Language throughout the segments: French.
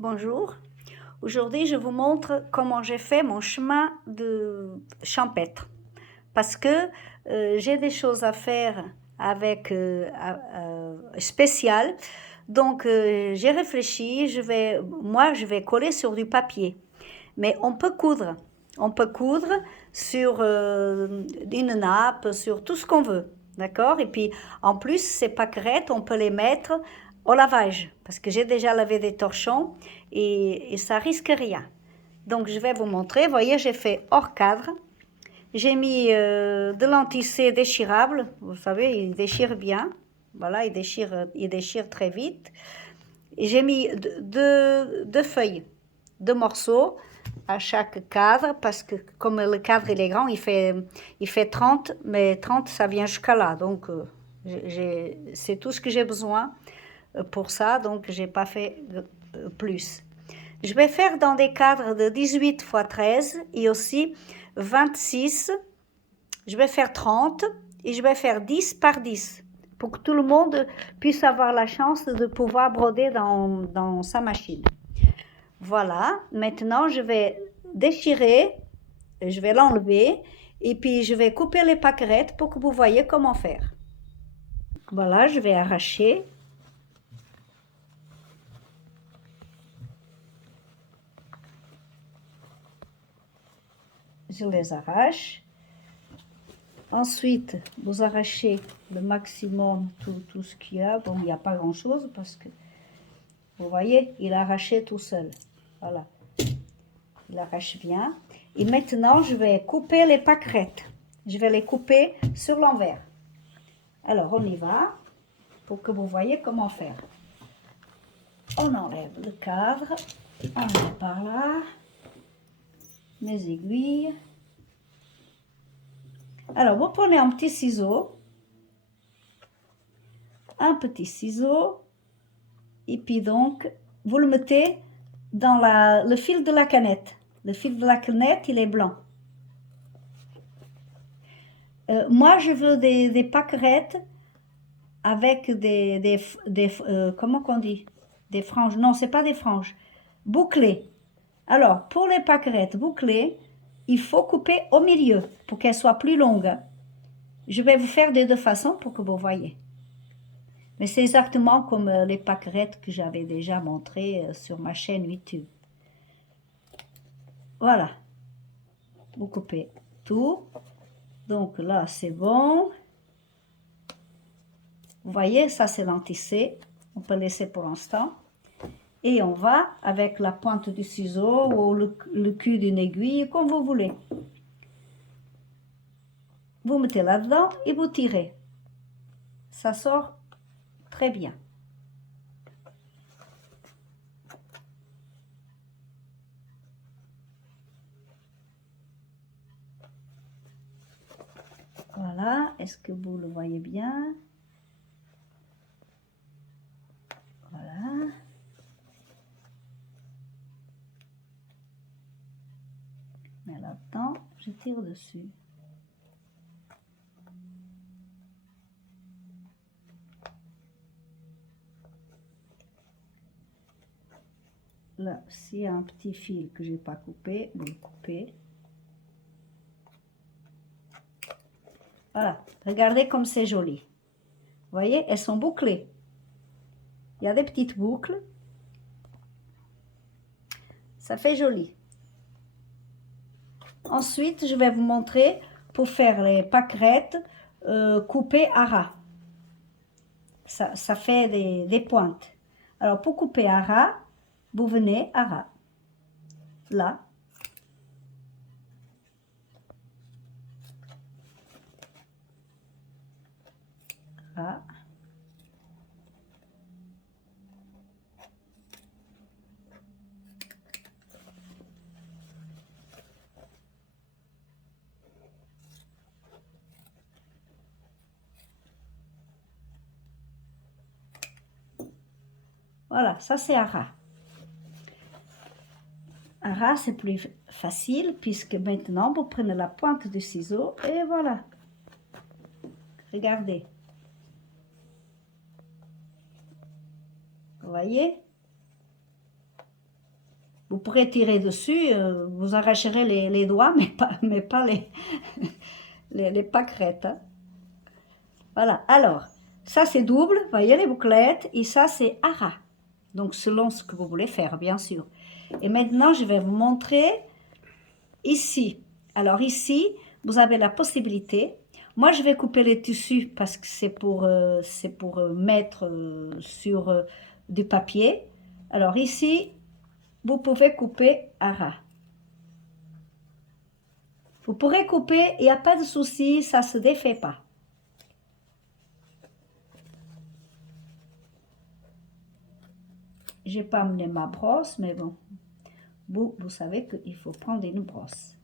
Bonjour, aujourd'hui je vous montre comment j'ai fait mon chemin de champêtre parce que j'ai des choses à faire avec spécial. Donc j'ai réfléchi, je vais coller sur du papier, mais on peut coudre sur une nappe, sur tout ce qu'on veut, d'accord? Et puis en plus ces pâquerettes, on peut les mettre au lavage parce que j'ai déjà lavé des torchons et ça risque rien. Donc je vais vous montrer. Vous voyez, j'ai fait hors cadre. J'ai mis de l'anti-C déchirable. Vous savez, il déchire bien. Voilà, il déchire très vite. Et j'ai mis deux feuilles, deux morceaux à chaque cadre parce que comme le cadre il est grand, il fait 30, mais 30 ça vient jusqu'à là. Donc c'est tout ce que j'ai besoin pour ça. Donc j'ai pas fait plus. Je vais faire dans des cadres de 18 x 13 et aussi 26. Je vais faire 30 et je vais faire 10 par 10 pour que tout le monde puisse avoir la chance de pouvoir broder dans sa machine. Voilà, maintenant je vais déchirer, je vais l'enlever et puis je vais couper les pâquerettes pour que vous voyez comment faire. Voilà, je vais arracher. Je les arrache. Ensuite, vous arrachez le maximum tout ce qu'il y a. Bon, il n'y a pas grand-chose parce que, vous voyez, il a arraché tout seul. Voilà. Il arrache bien. Et maintenant, je vais couper les pâquerettes. Je vais les couper sur l'envers. Alors, on y va pour que vous voyez comment faire. On enlève le cadre. On met par là. Mes aiguilles. Alors, vous prenez un petit ciseau. Un petit ciseau. Et puis donc, vous le mettez dans le fil de la canette. Le fil de la canette, il est blanc. Moi, je veux des pâquerettes avec comment qu'on dit? Des franges. Non, c'est pas des franges. Bouclées. Alors, pour les pâquerettes bouclées, il faut couper au milieu pour qu'elles soient plus longues. Je vais vous faire de deux façons pour que vous voyez. Mais c'est exactement comme les pâquerettes que j'avais déjà montrées sur ma chaîne YouTube. Voilà. Vous coupez tout. Donc là, c'est bon. Vous voyez, ça c'est l'anti-C. On peut laisser pour l'instant. Et on va avec la pointe du ciseau ou le cul d'une aiguille, comme vous voulez. Vous mettez là-dedans et vous tirez. Ça sort très bien. Voilà, est-ce que vous le voyez bien? Voilà. Mais là-dedans, je tire dessus. Là, s'il y a un petit fil que je n'ai pas coupé, vous le coupez. Voilà, regardez comme c'est joli. Vous voyez, elles sont bouclées. Il y a des petites boucles. Ça fait joli. Ensuite, je vais vous montrer pour faire les pâquerettes coupées à ras. Ça fait des pointes. Alors, pour couper à ras, vous venez à ras. Là. Ras. Voilà, ça c'est à ras. À ras, c'est plus facile puisque maintenant, vous prenez la pointe du ciseau et voilà. Regardez. Vous voyez? Vous pourrez tirer dessus, vous arracherez les doigts, mais pas les pâquerettes. Hein. Voilà, alors, ça c'est double, vous voyez les bouclettes, et ça c'est à ras. Donc selon ce que vous voulez faire, bien sûr. Et maintenant, je vais vous montrer ici. Alors ici, vous avez la possibilité. Moi, je vais couper les tissus parce que c'est pour mettre sur du papier. Alors ici, vous pouvez couper à ras. Vous pourrez couper, il n'y a pas de souci, ça ne se défait pas. Je n'ai pas amené ma brosse, mais bon, vous savez qu'il faut prendre une brosse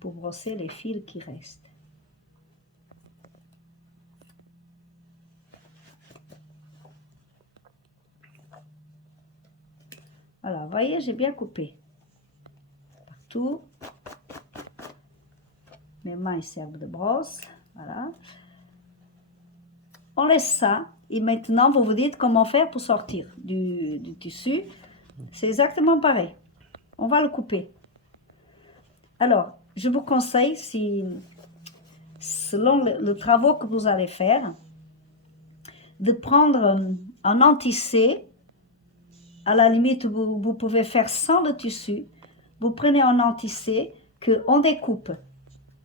pour brosser les fils qui restent. Alors, voyez, j'ai bien coupé. Partout. Mes mains servent de brosse. Voilà. On laisse ça. Et maintenant, vous vous dites comment faire pour sortir du tissu. C'est exactement pareil. On va le couper. Alors, je vous conseille, selon le travail que vous allez faire, de prendre un anti-C. À la limite, vous pouvez faire sans le tissu. Vous prenez un anti-C qu'on découpe.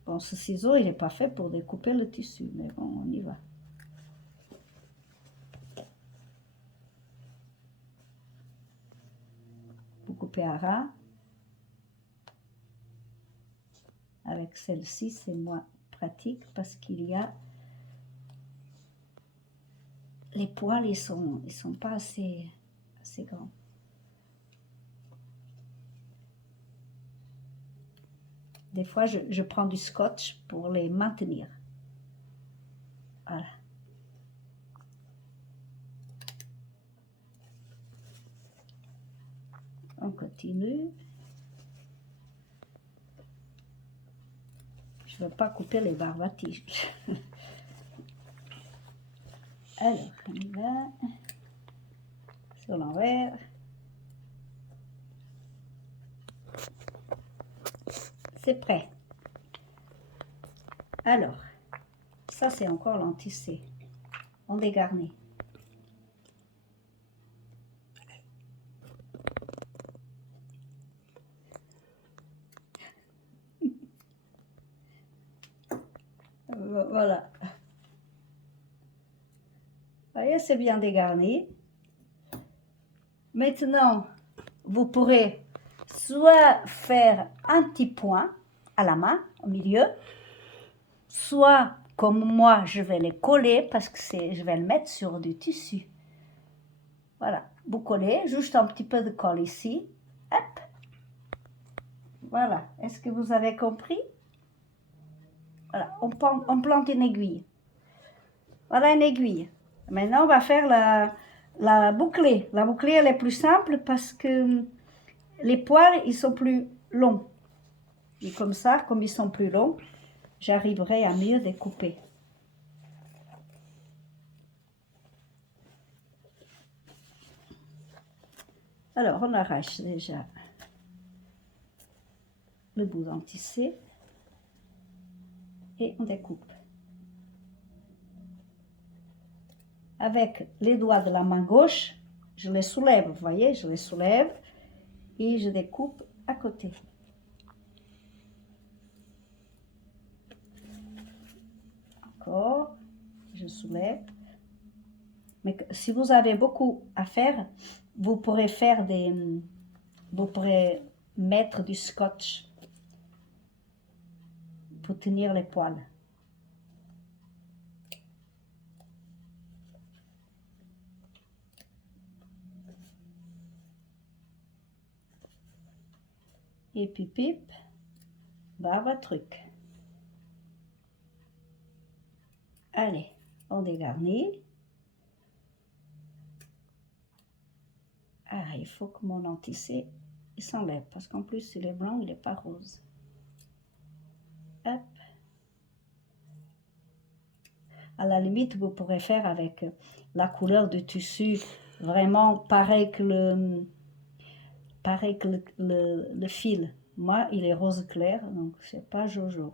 Bon, ce ciseau, il n'est pas fait pour découper le tissu, mais bon, on y va. Vous coupez à ras. Avec celle-ci, c'est moins pratique parce qu'il y a... Les poils, ils sont pas assez grands. Des fois, je prends du scotch pour les maintenir. Voilà. On continue. Je ne veux pas couper les barbatiges. Alors, on y va. Sur l'envers. C'est prêt. Alors, ça c'est encore l'anti-C. On dégarnit. Voilà. Vous voyez, c'est bien dégarni. Maintenant, vous pourrez soit faire un petit point à la main, au milieu, soit, comme moi, je vais les coller parce que je vais le mettre sur du tissu. Voilà, vous collez, juste un petit peu de colle ici. Hop. Voilà, est-ce que vous avez compris? Voilà, on plante une aiguille. Voilà une aiguille. Maintenant, on va faire la bouclée. La bouclée, elle est plus simple parce que les poils, ils sont plus longs. Et comme ça, comme ils sont plus longs, j'arriverai à mieux découper. Alors, on arrache déjà le bout d'anti-C et on découpe. Avec les doigts de la main gauche, je les soulève, vous voyez, je les soulève et je découpe à côté. Encore, je soulève. Mais si vous avez beaucoup à faire, vous pourrez mettre du scotch pour tenir les poils. Et puis pip, bah votre truc. Allez, on dégarnit. Ah, il faut que mon anti-C s'enlève parce qu'en plus il est blanc, il n'est pas rose. Hop. À la limite, vous pourrez faire avec la couleur du tissu vraiment pareil que Pareil que le fil. Moi, il est rose clair, donc c'est pas Jojo.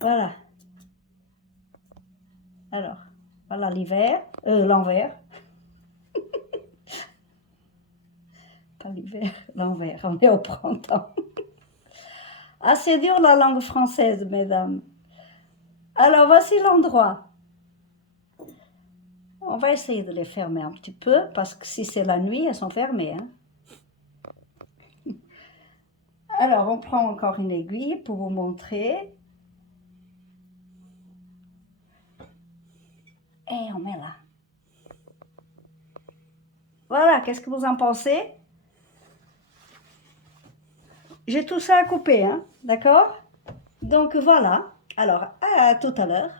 Voilà. Alors, voilà l'envers. Pas l'hiver, l'envers. On est au printemps. Ah, c'est dur la langue française, mesdames. Alors, voici l'endroit. On va essayer de les fermer un petit peu, parce que si c'est la nuit, elles sont fermées. Hein. Alors, on prend encore une aiguille pour vous montrer. Et on met là. Voilà, qu'est-ce que vous en pensez? J'ai tout ça à couper, hein, d'accord? Donc voilà. Alors, à tout à l'heure.